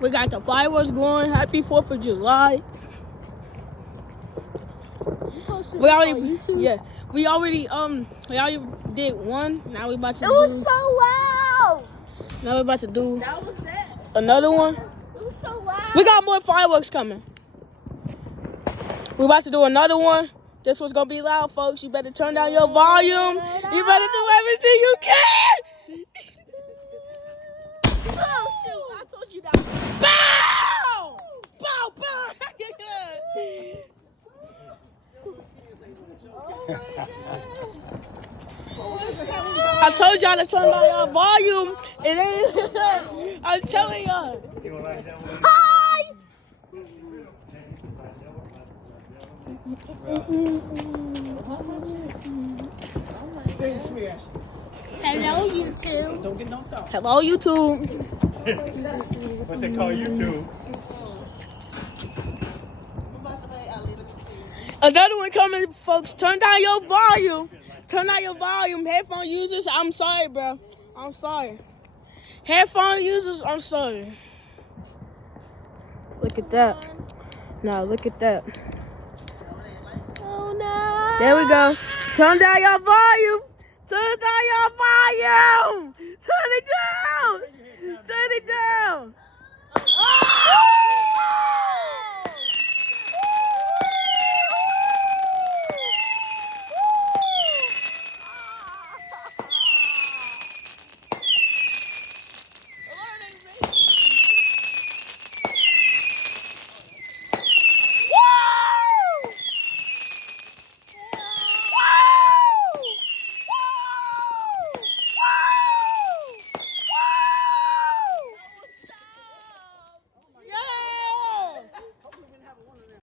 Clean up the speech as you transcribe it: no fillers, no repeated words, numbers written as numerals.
We got the fireworks going. Happy 4th of July. We already did one. Now we about to do. It was so loud. Now we about to do That was it. another one. It was so loud. We got more fireworks coming. We about to do another one. This one's gonna be loud, folks. You better turn down your volume. You better do everything you can. Oh shoot! I told you that. Bow! Bow! Bow! I told y'all to turn down your volume. It ain't. I'm telling y'all. Hi. Hello, YouTube. Don't get knocked out. Hello, YouTube. What's that called, YouTube? Another one coming, folks. Turn down your volume. Turn down your volume. Headphone users, I'm sorry, bro. I'm sorry. Headphone users, I'm sorry. Look at that. Now, look at that. Oh no. There we go. Turn down your volume. Turn down your volume. Turn it down. Turn it down.